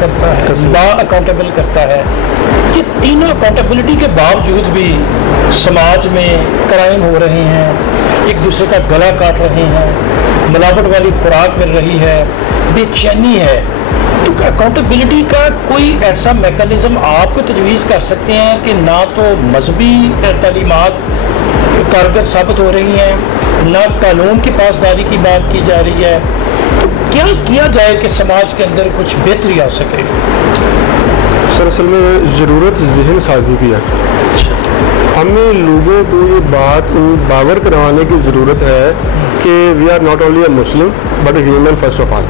کرتا ہے, لا اکاؤنٹیبل کرتا ہے. یہ تینوں اکاؤنٹیبلٹی کے باوجود بھی سماج میں کرائم ہو رہے ہیں, ایک دوسرے کا گلا کاٹ رہے ہیں, ملاوٹ والی خوراک مل رہی ہے, بے چینی ہے. تو اکاؤنٹیبلٹی کا کوئی ایسا میکانزم آپ کو تجویز کر سکتے ہیں کہ نہ تو مذہبی تعلیمات کارگر ثابت ہو رہی ہیں, نہ قانون کی پاسداری کی بات کی جا رہی ہے, تو کیا جائے کہ سماج کے اندر کچھ بہتری آ سکے؟ سر اصل میں ضرورت ذہن سازی کی ہے. ہمیں لوگوں کو یہ بات باور کروانے کی ضرورت ہے کہ we are not only a Muslim but a human first of all.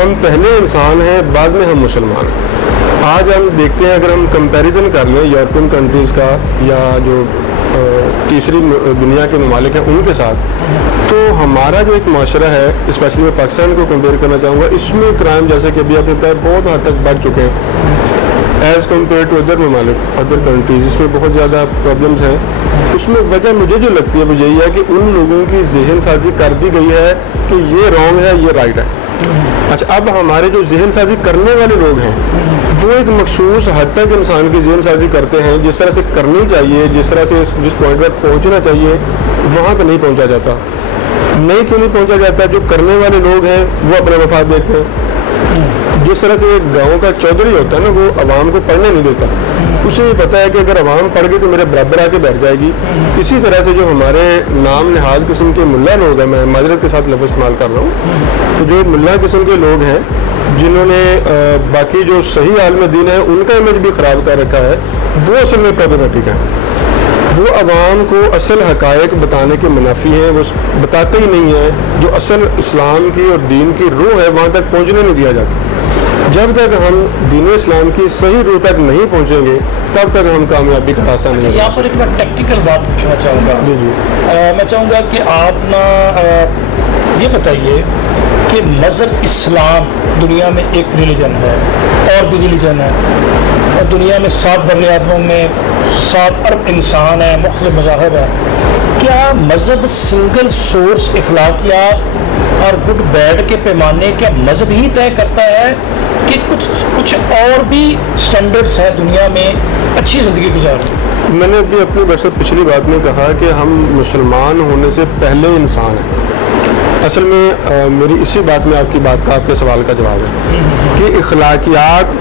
ہم پہلے انسان ہیں, بعد میں ہم مسلمان ہیں. آج ہم دیکھتے ہیں, اگر ہم کمپیریزن کر لیں یورپین کنٹریز کا یا جو تیسری دنیا کے ممالک ہیں ان کے ساتھ, تو ہمارا جو ایک معاشرہ ہے, اسپیشلی میں پاکستان کو کمپیئر کرنا چاہوں گا, اس میں کرائم جیسے کہ ابھی آپ نے بتایا بہت حد تک بڑھ چکے ہیں ایز کمپیئر ٹو ادر ممالک, ادر کنٹریز. اس میں بہت زیادہ پرابلمس ہیں. اس میں وجہ مجھے جو لگتی ہے وہ یہی ہے کہ ان لوگوں کی ذہن سازی کر دی گئی ہے کہ یہ رانگ ہے, یہ رائٹ ہے. اچھا, اب ہمارے جو ذہن سازی کرنے والے لوگ ہیں وہ ایک مخصوص حد تک انسان کی ذہن سازی کرتے ہیں, جس طرح سے کرنی چاہیے, جس طرح سے جس پوائنٹ پر پہنچنا چاہیے وہاں پہ نہیں پہنچا جاتا. نہیں کیوں نہیں پہنچا جاتا؟ جو کرنے والے لوگ ہیں وہ اپنا مفاد دیکھتے ہیں. جس طرح سے ایک گاؤں کا چودھری ہوتا ہے نا, وہ عوام کو پڑھنے نہیں دیتا. اسے یہ پتا ہے کہ اگر عوام پڑھ گئی تو میرے برابر آ کے بیٹھ جائے گی. اسی طرح سے جو ہمارے نام نہاد قسم کے ملا لوگ ہیں, میں معذرت کے ساتھ لفظ استعمال کر رہا ہوں, تو جو ملا قسم کے لوگ ہیں جنہوں نے باقی جو صحیح عالم دین ہے ان کا امیج بھی خراب کر رکھا ہے, وہ اصل میں پرابلمٹک ہے. وہ عوام کو اصل حقائق بتانے کے منافی ہیں, وہ بتاتے ہی نہیں ہیں. جو اصل اسلام کی اور دین کی روح ہے وہاں تک پہنچنے نہیں دیا جاتا. جب تک ہم دین اسلام کی صحیح روح تک نہیں پہنچیں گے تب تک ہم کامیابی کا راستہ نہیں. یہاں پر ایک میں ٹیکٹیکل بات پوچھنا چاہوں گا. جی جی, میں چاہوں گا کہ آپ نا یہ بتائیے کہ مذہب اسلام دنیا میں ایک ریلیجن ہے, اور بھی ریلیجن ہے, اور دنیا میں 7 بر اعظموں میں 7 ارب انسان ہیں, مختلف مذاہب ہیں. کیا مذہب سنگل سورس اخلاقیات اور گڈ بیڈ کے پیمانے کیا مذہب ہی طے کرتا ہے کہ کچھ اور بھی سٹینڈرڈس ہیں دنیا میں اچھی زندگی گزارنے؟ میں نے ابھی اپنی برسر پچھلی بات میں کہا کہ ہم مسلمان ہونے سے پہلے انسان ہیں. اصل میں میری اسی بات میں آپ کی بات کا, آپ کے سوال کا جواب ہے کہ اخلاقیات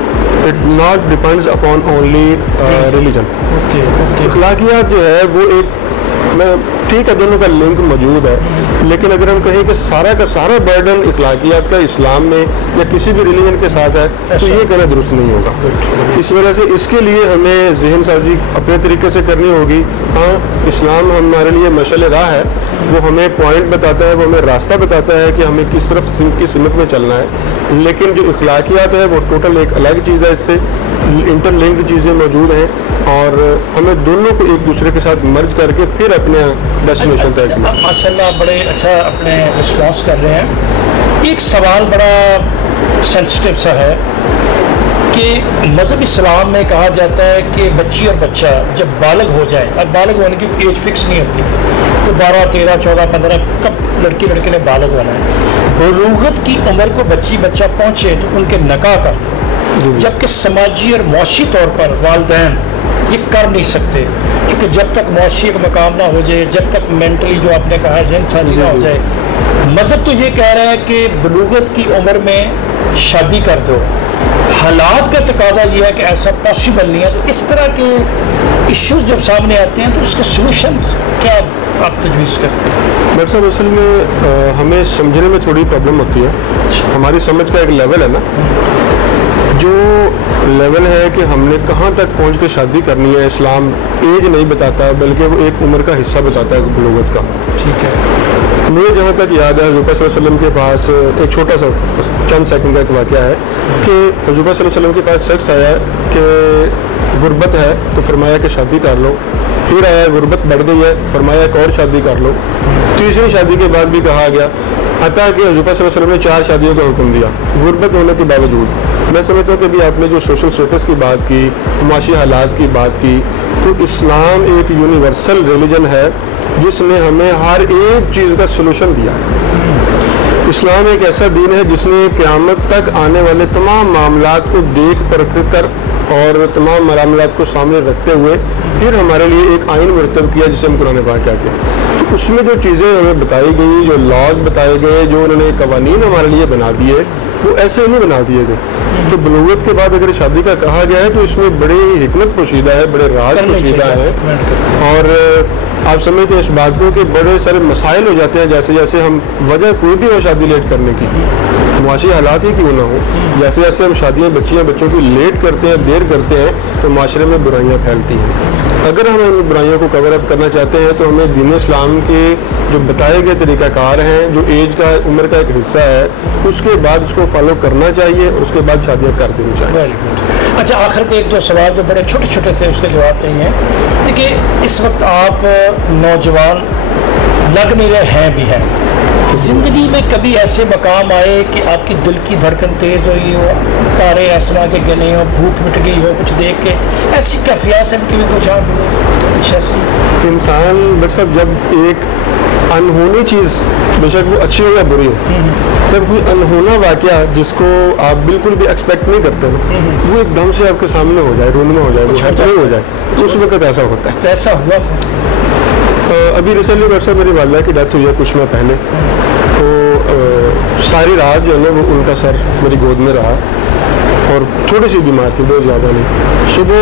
it not depends upon only religion. اخلاقیات جو ہے وہ ایک, میں ٹھیک ہے دونوں کا لنک موجود ہے, لیکن اگر ہم کہیں کہ سارا کا سارا برڈن اخلاقیات کا اسلام میں یا کسی بھی ریلیجن کے ساتھ ہے تو یہ کہنا درست نہیں ہوگا. اس وجہ سے اس کے لیے ہمیں ذہن سازی اپنے طریقے سے کرنی ہوگی. ہاں, اسلام ہمارے لیے مشعل راہ ہے, وہ ہمیں پوائنٹ بتاتا ہے, وہ ہمیں راستہ بتاتا ہے کہ ہمیں کس طرف کی سمت میں چلنا ہے. لیکن جو اخلاقیات ہے وہ ٹوٹل ایک الگ چیز ہے, اس سے انٹر لنکڈ چیزیں موجود ہیں, اور ہمیں دونوں کو ایک دوسرے کے ساتھ مرج کر کے پھر اپنے ڈیسٹینیشن طے کرنا. ماشاء اللہ بڑے اچھا اپنے رسپانس کر رہے ہیں. ایک سوال بڑا سینسٹیو سا ہے کہ مذہب اسلام میں کہا جاتا ہے کہ بچی اور بچہ جب بالغ ہو جائے, اب بالغ ہونے کی ایج فکس نہیں ہوتی, تو 12, 13, 14, 15 کب لڑکے نے بالغ ہونا ہے. بلوغت کی عمر کو بچی بچہ پہنچے تو ان کے نکاح کر دو, جبکہ سماجی اور معاشی طور پر والدین یہ کر نہیں سکتے, کیونکہ جب تک معاشی ایک مقام نہ ہو جائے, جب تک مینٹلی جو آپ نے کہا ہے ذہن سازی نہ ہو جائے. مذہب تو یہ کہہ رہا ہے کہ بلوغت کی عمر میں شادی کر دو. حالات کا تقاضا یہ ہے کہ ایسا پاسبل نہیں ہے. تو اس طرح کے ایشوز جب سامنے آتے ہیں تو اس کے سلوشن کیا آپ تجویز کرتے ہیں؟ ڈاکٹر صاحب, اصل میں ہمیں سمجھنے میں تھوڑی پرابلم ہوتی ہے. ہماری سمجھ کا ایک لیول ہے نا, جو لیول ہے کہ ہم نے کہاں تک پہنچ کے شادی کرنی ہے. اسلام ایج نہیں بتاتا بلکہ وہ ایک عمر کا حصہ بتاتا ہے بلوغت کا. ٹھیک ہے, مجھے جہاں تک یاد ہے حضور صلی اللہ علیہ وسلم کے پاس ایک چھوٹا سا چند سیکنڈ کا ایک واقعہ ہے کہ حضور صلی اللہ علیہ وسلم کے پاس شخص آیا کہ غربت ہے تو فرمایا کہ شادی کر لو. پھر آیا غربت بڑھ گئی ہے, فرمایا ایک اور شادی کر لو. تیسری شادی کے بعد بھی کہا گیا, حتیٰ کہ حضور صلی اللہ علیہ وسلم نے 4 شادیوں کا حکم دیا غربت ہونے کے باوجود. میں سمجھتا ہوں کہ ابھی آپ نے جو سوشل اسٹیٹس کی بات کی, معاشی حالات کی بات کی, تو اسلام ایک یونیورسل ریلیجن ہے جس نے ہمیں ہر ایک چیز کا سلوشن دیا. اسلام ایک ایسا دین ہے جس نے قیامت تک آنے والے تمام معاملات کو دیکھ پرکھ کر اور تمام معاملات کو سامنے رکھتے ہوئے پھر ہمارے لیے ایک آئین مرتب کیا جسے ہم قرآن پاک کہتے ہیں. تو اس میں جو چیزیں ہمیں بتائی گئی, جو لاز بتائے گئے, جو انہوں نے قوانین ہمارے لیے بنا دیے, وہ ایسے نہیں بنا دیے گئے. تو بلوغت کے بعد اگر شادی کا کہا گیا ہے تو اس میں بڑی حکمت پوشیدہ ہے, بڑے راز پوشیدہ ہے. اور آپ سمجھتے ہیں اس بات کو کہ بڑے سارے مسائل ہو جاتے ہیں جیسے جیسے ہم وجہ کوئی بھی ہو شادی لیٹ کرنے کی, معاشی حالات ہی کیوں نہ ہو, جیسے جیسے ہم شادیاں بچوں کی لیٹ کرتے ہیں, دیر کرتے ہیں, تو معاشرے میں برائیاں پھیلتی ہیں. اگر ہم ان برائیوں کو کور اپ کرنا چاہتے ہیں تو ہمیں دین اسلام کے جو بتائے گئے طریقہ کار ہیں, جو ایج کا عمر کا ایک حصہ ہے, اس کے بعد اس کو فالو کرنا چاہیے, اور اس کے بعد شادیاں کر دینی چاہیے. اچھا, آخر پہ ایک دو سوال جو بڑے چھوٹے چھوٹے سے اس کے جواب دیں ہیں. دیکھیے, اس وقت آپ نوجوان لگ نہیں رہے ہیں بھی ہیں, زندگی میں کبھی ایسے مقام آئے کہ آپ کی دل کی دھڑکن تیز ہوئی ہو, تارے آسمان کے گنے ہو, بھوک مٹ گئی ہو کچھ دیکھ کے, ایسی کیفیات سے کبھی دو چار ہوئے کچھ ایسی؟ انسان ڈاکٹر صاحب جب ایک انہونی چیز, بے شک وہ اچھی ہو یا بری ہو, جب کوئی انہونا واقعہ جس کو آپ بالکل بھی ایکسپیکٹ نہیں کرتے نا, وہ ایک دم سے آپ کے سامنے ہو جائے, رونما ہو جائے, وہ ہیپننگ ہو جائے, تو اس وقت ایسا ہوتا ہے. ایسا ہوا ابھی ریسنٹلی ڈاکٹر صاحب میری والدہ کی ڈیتھ ہوئی ہے کچھ ماہ پہلے. تو ساری رات جو ہے نا وہ ان کا سر میری گود میں رہا, اور تھوڑی سی بیمار تھی, بہت زیادہ نہیں. صبح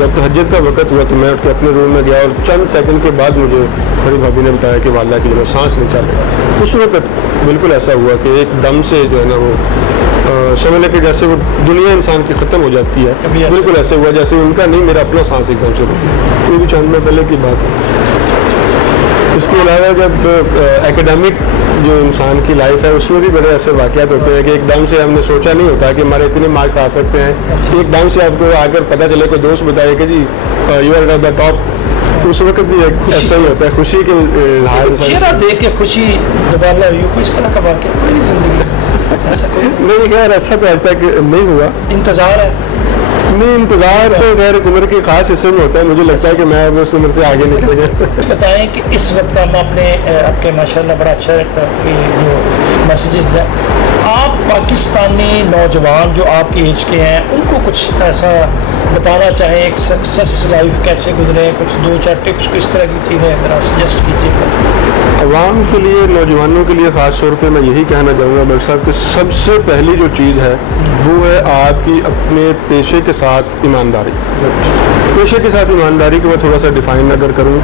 جب تہجد کا وقت ہوا تو میں اٹھ کے اپنے روم میں گیا, اور چند سیکنڈ کے بعد مجھے میری بھابھی نے بتایا کہ والدہ کی جو سانس نہیں چل رہی. اس وقت بالکل ایسا ہوا کہ ایک دم سے جو ہے نا وہ سمجھ لے کہ جیسے وہ دنیا انسان کی ختم ہو جاتی ہے, بالکل ایسے ہوا جیسے ان کا نہیں, میرا اپنا سانس ایک دم سے رکی. یہ بھی چند ماہ پہلے کی بات ہے. اس کے علاوہ جب ایکیڈیمک جو انسان کی لائف ہے اس میں بھی بڑے ایسے واقعات ہوتے ہیں کہ ایک دم سے ہم نے سوچا نہیں ہوتا کہ ہمارے اتنے مارکس آ سکتے ہیں, ایک دم سے آپ کو آ کر پتہ چلے کہ دوست بتائے کہ جی you are at the top, اس وقت بھی ایک ایسا ہی ہوتا ہے, خوشی کے چہرہ دیکھ کے خوشی دوبارہ ہوئی. کوئی اس طرح کا واقعہ کوئی نہیں زندگی نہیں خیر ایسا تو آج تک نہیں ہوا. انتظار ہے نہیں, انتظار تو غیر عمر کے خاص حصے میں ہوتا ہے. مجھے لگتا ہے کہ میں اب اس عمر سے آگے نکلے گا. بتائیں کہ اس وقت ہم اپنے آپ کے ماشاءاللہ بڑا اچھا جو میسیجز ہیں, آپ پاکستانی نوجوان جو آپ کی ایج کے ہیں ان کو کچھ ایسا بتانا چاہیں, ایک سکسیس لائف کیسے گزرے, کچھ دو چار ٹپس کو اس طرح کی چیزیں ذرا سجیسٹ کیجیے. عوام کے لیے, نوجوانوں کے لیے خاص طور پہ میں یہی کہنا چاہوں گا ڈاکٹر صاحب کہ سب سے پہلی جو چیز ہے وہ ہے آپ کی اپنے پیشے کے ساتھ ایمانداری. پیشے کے ساتھ ایمانداری کو میں تھوڑا سا ڈیفائن اگر کروں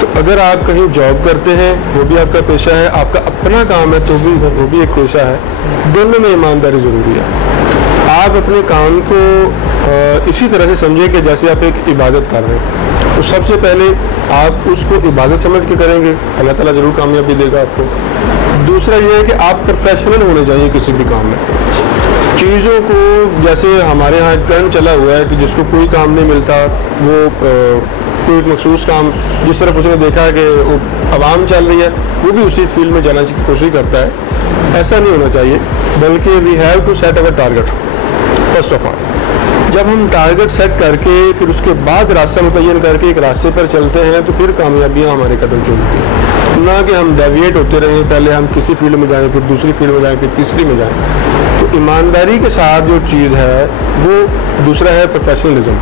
تو اگر آپ کہیں جاب کرتے ہیں وہ بھی آپ کا پیشہ ہے, آپ کا اپنا کام ہے تو بھی وہ بھی ایک پیشہ ہے. دونوں میں ایمانداری ضروری ہے. آپ اپنے کام کو اسی طرح سے سمجھیں کہ جیسے آپ ایک عبادت کر رہے ہیں, تو سب سے پہلے آپ اس کو عبادت سمجھ کے کریں گے, اللہ تعالیٰ ضرور کامیابی دے گا آپ کو. دوسرا یہ ہے کہ آپ پروفیشنل ہونے چاہیے کسی بھی کام میں. چیزوں کو جیسے ہمارے یہاں ٹرینڈ چلا ہوا ہے کہ جس کو کوئی کام نہیں ملتا وہ کوئی ایک مخصوص کام جس طرف اس نے دیکھا کہ وہ عوام چل رہی ہے وہ بھی اسی فیلڈ میں جانا کی کوشش کرتا ہے. ایسا نہیں ہونا چاہیے, بلکہ we have to set over target. First of all جب ہم ٹارگیٹ سیٹ کر کے پھر اس کے بعد راستہ متعین کر کے ایک راستے پر چلتے ہیں تو پھر کامیابیاں ہمارے قدم چومتی ہیں, نہ کہ ہم ڈیویٹ ہوتے رہیں, پہلے ہم کسی فیلڈ میں جائیں, پھر دوسری فیلڈ میں جائیں, پھر تیسری میں جائیں. تو ایمانداری کے ساتھ جو چیز ہے وہ دوسرا ہے پروفیشنلزم.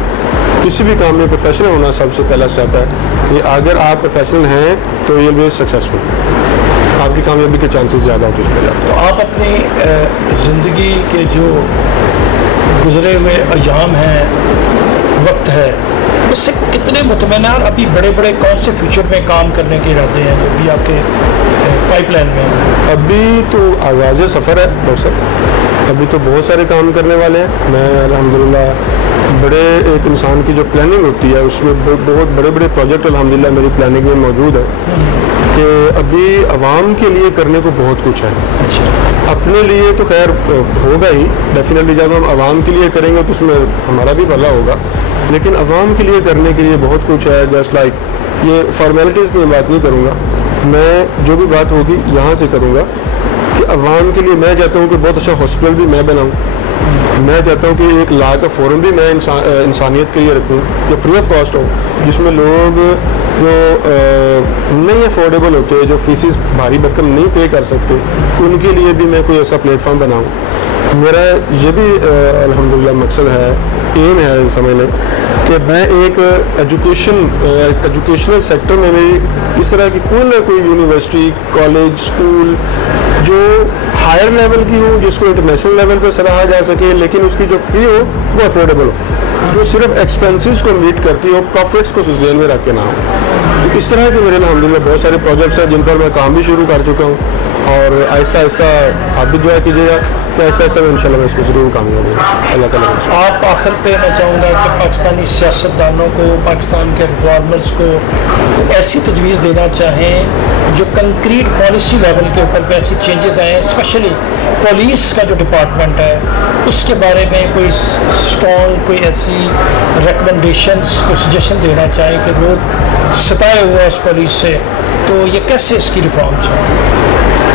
کسی بھی کام میں پروفیشنل ہونا سب سے پہلا اسٹیپ ہے کہ اگر آپ پروفیشنل ہیں تو یہ بھی سکسیزفل, آپ کی کامیابی کے چانسز زیادہ ہوتے چلے جاتے ہیں. تو آپ اپنی زندگی کے جو گزرے ہوئے ایام ہیں, وقت ہے, اس سے کتنے مطمئن ہیں, اور ابھی بڑے بڑے کون سے فیوچر میں کام کرنے کے ارادے ہیں جو بھی آپ کے پائپ لائن میں ہیں؟ ابھی تو آغاز سفر ہے ڈاکٹر صاحب, ابھی تو بہت سارے کام کرنے والے ہیں. میں الحمدللہ بڑے ایک انسان کی جو پلاننگ ہوتی ہے اس میں بہت بڑے بڑے پروجیکٹ الحمدللہ میری پلاننگ میں موجود ہے کہ ابھی عوام کے لیے کرنے کو بہت کچھ ہے. اپنے لیے تو خیر ہوگا ہی ڈیفینیٹلی, جب ہم عوام کے لیے کریں گے تو اس میں ہمارا بھی بھلا ہوگا, لیکن عوام کے لیے کرنے کے لیے بہت کچھ ہے. جسٹ لائک یہ فارمیلٹیز کی بات نہیں کروں گا, میں جو بھی بات ہوگی یہاں سے کروں گا کہ عوام کے لیے میں چاہتا ہوں کہ بہت اچھا ہاسپٹل بھی میں بناؤں, میں چاہتا ہوں کہ ایک لا کا فورم بھی میں انسانیت کے لیے رکھوں جو فری آف کاسٹ ہو، جس میں لوگ جو نہیں افورڈیبل ہوتے، جو فیسز بھاری بھرکم نہیں پے کر سکتے، ان کے لیے بھی میں کوئی ایسا پلیٹ فارم بناؤں۔ میرا یہ بھی الحمدللہ مقصد ہے، ایم ہے سمجھ لیں کہ میں ایک ایجوکیشنل سیکٹر میں بھی اس طرح کی کوئی نہ کوئی یونیورسٹی، کالج، اسکول جو ہائر لیول کی ہو، جس کو انٹرنیشنل لیول پہ سراہا جا سکے، لیکن اس کی جو فی ہو وہ افورڈیبل ہو، جو صرف ایکسپینسز کو میٹ کرتی ہو، پروفٹس کو ذہن میں رکھ کے نہ ہو۔ تو اس طرح کے میرے الحمدللہ بہت سارے پروجیکٹس ہیں جن پر میں کام بھی شروع کر چکا ہوں، اور آہستہ آہستہ آپ بھی دعا کیجیے گا کہ ایسا ایسا میں انشاءاللہ میں اس میں ضرور کامیاب ہوں، اللہ تعالیٰ۔ آپ آخر پہ میں چاہوں گا کہ پاکستانی سیاستدانوں کو، پاکستان کے ریفارمرز کو ایسی تجویز دینا چاہیں جو کنکریٹ پالیسی لیول کے اوپر کوئی ایسی چینجز آئیں، اسپیشلی پولیس کا جو ڈپارٹمنٹ ہے اس کے بارے میں کوئی اسٹرانگ کوئی ایسی ریکمنڈیشنز کو سجیشن دینا چاہیں کہ لوگ ستائے ہوئے اس پولیس سے، تو یہ کیسے اس کی ریفارمس ہیں؟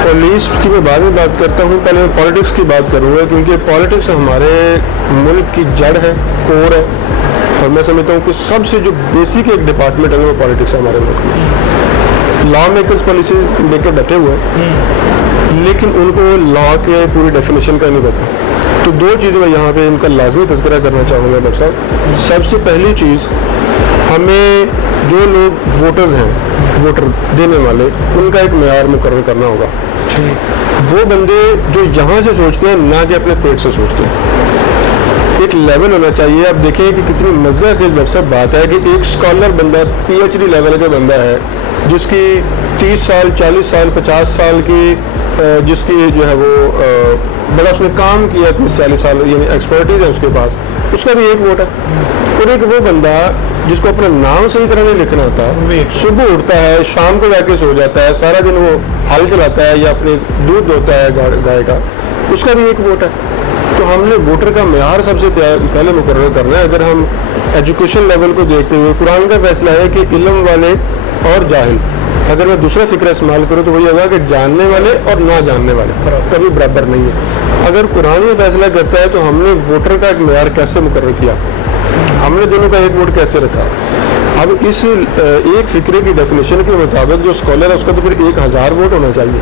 پولیس کی میں بعد میں بات کرتا ہوں، پہلے میں پالیٹکس کی بات کروں گا، کیونکہ پالیٹکس ہمارے ملک کی جڑ ہے، کور ہے، اور میں سمجھتا ہوں کہ سب سے جو بیسک ایک ڈپارٹمنٹ ہے وہ پالیٹکس ہے ہمارے ملک میں۔ لا میکرز پالیسی لے کے بیٹھے ہوئے ہیں، لیکن ان کو لا کے پوری ڈیفینیشن کا نہیں پتا۔ تو دو چیزیں میں یہاں پہ ان کا لازمی تذکرہ کرنا چاہوں گا ڈاکٹر صاحب۔ سب سے پہلی چیز، ہمیں جو لوگ ووٹرز ہیں، ووٹر دینے والے، ان کا ایک معیار مقرر کرنا ہوگا۔ وہ بندے جو یہاں سے سوچتے ہیں نہ کہ اپنے پیٹ سے سوچتے ہیں، ایک لیول ہونا چاہیے۔ آپ دیکھیں کہ کتنی مزہ خیز ڈاکٹر صاحب بات ہے کہ ایک اسکالر بندہ، پی ایچ ڈی لیول کا بندہ ہے، جس کی 30 سال 40 سال 50 سال کی جس کی جو ہے وہ بڑا اس نے کام کیا 30 40 سال، یعنی ایکسپرٹیز ہے اس کے پاس، اس کا بھی ایک ووٹ ہے۔ اور ایک وہ بندہ جس کو اپنا نام صحیح طرح نہیں لکھنا آتا، صبح اٹھتا ہے، شام کو جا کے سو جاتا ہے، سارا دن وہ ہل چلاتا ہے یا اپنے دودھ دھوتا ہے گائے کا، اس کا بھی ایک ووٹ ہے۔ تو ہم نے ووٹر کا معیار سب سے پہلے مقرر کرنا ہے۔ اگر ہم ایجوکیشن لیول کو دیکھتے ہوئے، قرآن کا فیصلہ ہے کہ علم والے اور جاہل، اگر میں دوسرا فکر استعمال کروں تو وہی ہوگا کہ جاننے والے اور نہ جاننے والے کبھی برابر نہیں ہے۔ اگر قرآن یہ فیصلہ کرتا ہے تو ہم نے ووٹر کا ایک معیار کیسے مقرر کیا، ہم نے دونوں کا ایک ووٹ کیسے رکھا۔ اب اس ایک فکرے کی ڈیفینیشن کے مطابق جو اسکالر ہے اس کا تو پھر 1000 ووٹ ہونا چاہیے۔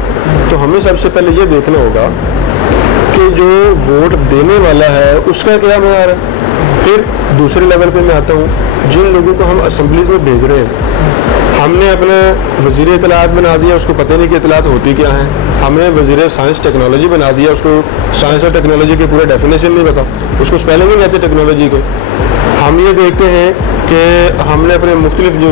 تو ہمیں سب سے پہلے یہ دیکھنا ہوگا کہ جو ووٹ دینے والا ہے اس کا کیا معیار ہے۔ پھر دوسرے لیول پہ میں آتا ہوں، جن لوگوں کو ہم اسمبلیز میں بھیج رہے ہیں، ہم نے اپنا وزیر اطلاعات بنا دیا، اس کو پتہ نہیں کہ اطلاعات ہوتی کیا ہیں۔ ہم نے وزیر سائنس ٹیکنالوجی بنا دیا، اس کو سائنس اور ٹیکنالوجی کے پورے ڈیفینیشن نہیں پتا، اس کو اسپیلنگ نہیں آتی ٹیکنالوجی کے۔ ہم یہ دیکھتے ہیں کہ ہم نے اپنے مختلف جو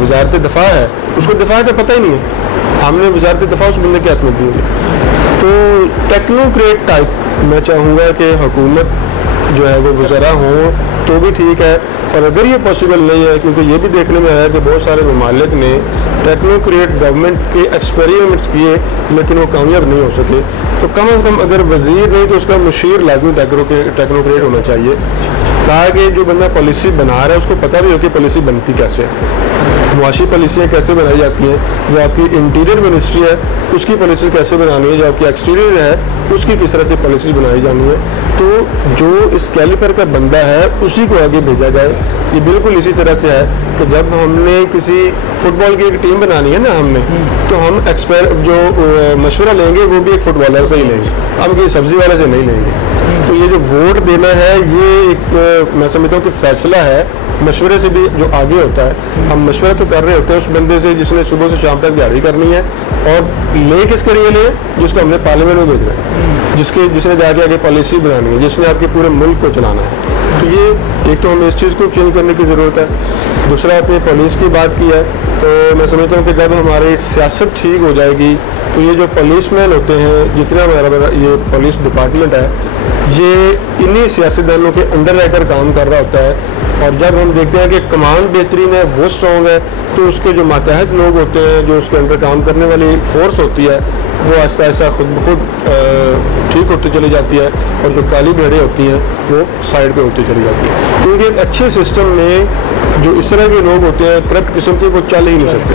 وزارت دفاع ہے اس کو دفاع کا پتہ ہی نہیں ہے، ہم نے وزارت دفاع اس بندے کے ہاتھ میں دی ہوئی۔ تو ٹیکنوکریٹ ٹائپ میں چاہوں گا کہ حکومت جو ہے وہ وزراء ہوں تو بھی ٹھیک ہے، اور اگر یہ پاسبل نہیں ہے، کیونکہ یہ بھی دیکھنے میں آیا کہ بہت سارے ممالک نے ٹیکنوکریٹ گورنمنٹ کے ایکسپیریمنٹس کیے لیکن وہ کامیاب نہیں ہو سکے، تو کم از کم اگر وزیر نہیں تو اس کا مشیر لازمی ٹیکنوکریٹ ہونا چاہیے، تاکہ جو بندہ پالیسی بنا رہا ہے اس کو پتہ بھی ہو کہ پالیسی بنتی کیسے ہے، معاشی پالیسیاں کیسے بنائی جاتی ہیں، جو آپ کی انٹیریئر منسٹری ہے اس کی پالیسی کیسے بنانی ہے، جو آپ کی ایکسٹیریئر ہے اس کی کس طرح سے پالیسی بنائی جانی ہے۔ تو جو اس کیلیپر کا بندہ ہے اسی کو آگے بھیجا جائے۔ یہ بالکل اسی طرح سے ہے کہ جب ہم نے کسی فٹ بال کی ایک ٹیم بنانی ہے نا، ہم نے تو ہم جو مشورہ لیں گے وہ بھی ایک فٹ بالر سے ہی لیں گے، ہم کسی سبزی والے سے نہیں لیں گے۔ تو یہ جو ووٹ دینا ہے یہ ایک میں سمجھتا ہوں کہ فیصلہ ہے، مشورے سے بھی جو آگے ہوتا ہے۔ ہم مشورہ تو کر رہے ہوتے ہیں اس بندے سے جس نے صبح سے شام تک دیہڑی کرنی ہے، اور لے کس کے لیے لے، جس کو ہم نے پارلیمنٹ میں بھیجنا ہے، جس نے جا کے آگے پالیسی بنانی ہے، جس نے آپ کے پورے ملک کو چلانا ہے۔ تو یہ ایک تو ہمیں اس چیز کو چینج کرنے کی ضرورت ہے۔ دوسرا آپ نے پولیس کی بات کی ہے، تو میں سمجھتا ہوں کہ جب ہماری سیاست ٹھیک ہو جائے گی تو یہ جو پولیس مین ہوتے ہیں، جتنا ہمارا یہ پولیس ڈپارٹمنٹ ہے، یہ انہی سیاستدانوں کے اندر رہ کر کام کر رہا ہوتا ہے، اور جب ہم دیکھتے ہیں کہ کمانڈ بہترین ہے، وہ اسٹرانگ ہے، تو اس کے جو ماتحت لوگ ہوتے ہیں، جو اس کے اندر کام کرنے والی فورس ہوتی ہے، وہ آہستہ آہستہ خود بخود ٹھیک ہوتی چلی جاتی ہے، اور جو کالی بھیڑیں ہوتی ہیں وہ سائڈ پہ ہوتی چلی جاتی ہے۔ کیونکہ ایک اچھے سسٹم میں جو اس طرح کے لوگ ہوتے ہیں کرپٹ قسم کے، وہ چل ہی نہیں سکتے۔